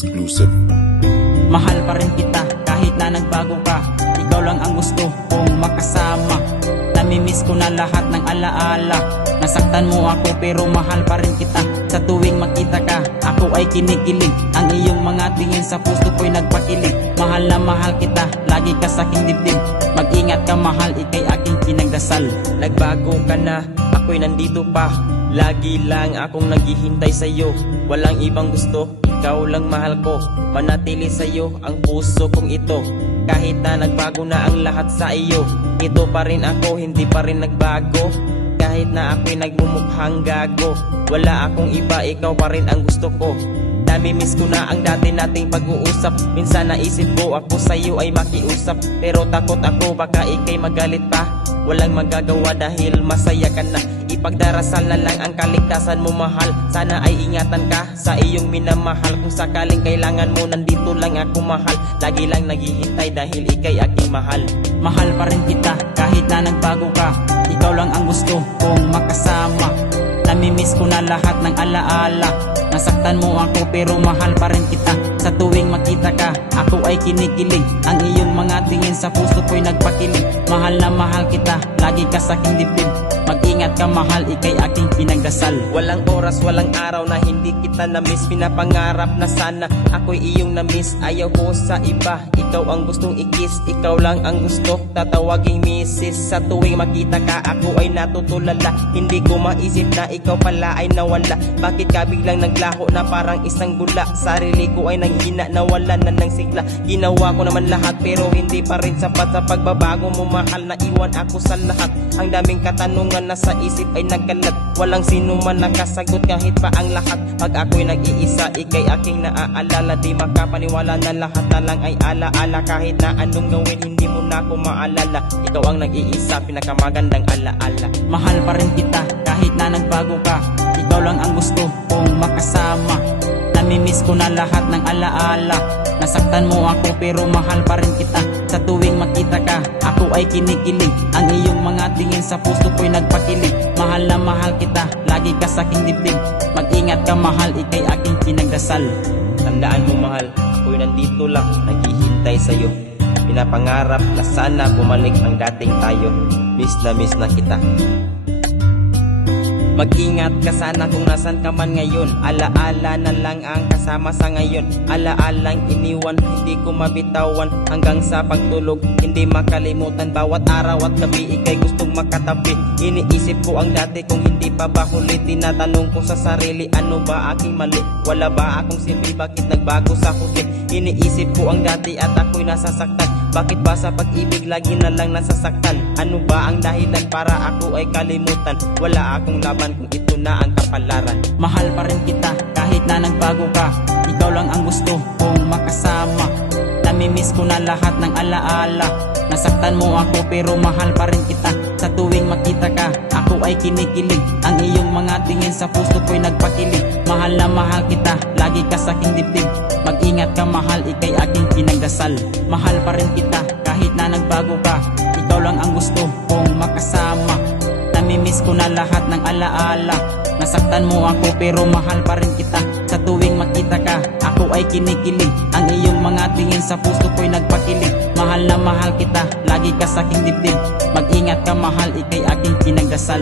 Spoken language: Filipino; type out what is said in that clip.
exclusive. Mahal pa rin kita kahit na nagbago ka. Ikaw lang ang gusto kong makasama. Namimiss ko na lahat ng alaala. Nasaktan mo ako pero mahal pa rin kita. Sa tuwing makita ka, ako ay kinikilig. Ang iyong mga tingin sa puso ko'y nagpakilig. Mahal na mahal kita, lagi ka sa aking dibdib. Mag-ingat ka mahal, ikay aking pinagdasal. Nagbago ka na, ako'y nandito pa. Lagi lang akong naghihintay sa'yo. Walang ibang gusto, ikaw lang mahal ko. Manatili sa'yo ang puso kong ito. Kahit na nagbago na ang lahat sa iyo, ito pa rin ako, hindi pa rin nagbago. Kahit na ako'y nagmumukhang gago, wala akong iba, ikaw pa rin ang gusto ko. Namimiss ko na ang dati nating pag-uusap. Minsan naisip ko ako sa'yo ay makiusap, pero takot ako baka ikay magalit pa. Walang magagawa dahil masaya ka na. Ipagdarasal na lang ang kaligtasan mo mahal. Sana ay ingatan ka sa iyong minamahal. Kung sakaling kailangan mo, nandito lang ako mahal. Lagi lang naghihintay dahil ikay aking mahal. Mahal pa rin kita kahit na nagbago ka. Ikaw lang ang gusto kong makasama. Namimiss ko na lahat ng alaala. Nasaktan mo ako pero mahal pa rin kita. Sa tuwing makita ka, ako ay kinikilig. Ang iyong mga tingin sa puso ko'y nagpakilig. Mahal na mahal kita, lagi ka sa aking dibdib. Mag-ingat ka mahal, ikay aking pinagdasal. Walang oras, walang araw na hindi kita na-miss. Pinapangarap na sana ako'y iyong na-miss. Ayaw ko sa iba, ikaw ang gustong i-kiss. Ikaw lang ang gusto, tatawaging misis. Sa tuwing makita ka, ako ay natutulala. Hindi ko maisip na ikaw pala ay nawala. Bakit ka biglang naglaho na parang isang bula? Sarili ko ay nanghina, nawalan na ng sigla. Ginawa ko naman lahat pero hindi pa rin sapat. Sa pagbabago mo mahal, na iwan ako sa lahat. Ang daming katanungan na sa isip ay nagkalat. Walang sino man nakasagot kahit pa ang lahat. Pag ako'y nag-iisa, ikay aking naaalala. Di makapaniwala na lahat na lang ay alaala. Kahit na anong gawin, hindi mo na ako maalala. Ikaw ang nag-iisa, pinakamagandang alaala. Mahal pa rin kita kahit na nagbago ka. Ikaw lang ang gusto kong makasama. Namimiss ko na lahat ng alaala. Nasaktan mo ako pero mahal pa rin kita. Sa tuwing makita ka, ako ay kinikilig. Ang iyong mga tingin sa puso ko'y nagpakilig. Mahal na mahal kita, lagi ka sa aking dibdib. Mag-ingat ka mahal, ikay aking pinagdasal. Tandaan mo mahal, ako'y nandito lang, naghihintay sa'yo. Pinapangarap na sana bumalik ang dating tayo. Miss na kita. Mag-ingat ka sana kung nasan ka man ngayon. Alaala na lang ang kasama sa ngayon. Alaalang iniwan, hindi ko mabitawan. Hanggang sa pagtulog, hindi makalimutan. Bawat araw at gabi, ikay gustong makatabi. Iniisip ko ang dati kung hindi pa ba huli. Tinatanong ko sa sarili, ano ba aking mali? Wala ba akong silbi, bakit nagbago sa huli? Iniisip ko ang dati at ako'y nasasaktan. Bakit ba sa pag-ibig lagi na lang nasasaktan? Ano ba ang dahilan para ako ay kalimutan? Wala akong laban kung ito na ang kapalaran. Mahal pa rin kita kahit na nagbago ka. Ikaw lang ang gusto kong makasama. Namimiss ko na lahat ng alaala. Nasaktan mo ako pero mahal pa rin kita. Sa tuwing makita ka, ako ay kinikilig. Ang iyong mga tingin sa puso ko'y nagpakilig. Mahal na mahal kita, lagi ka sa aking dibdib. Mag-ingat ka mahal, ikay aking pinagdasal. Mahal pa rin kita kahit na nagbago ka. Ikaw lang ang gusto kong makasama. Namimiss ko na lahat ng alaala. Nasaktan mo ako pero mahal pa rin kita. Sa tuwing makita ka, ako ay kinikilig. Ang iyong mga tingin sa puso ko'y nagpakilig. Mahal na mahal kita, lagi ka sa aking dibdib. Mag-ingat ka mahal, ikay aking pinagdasal.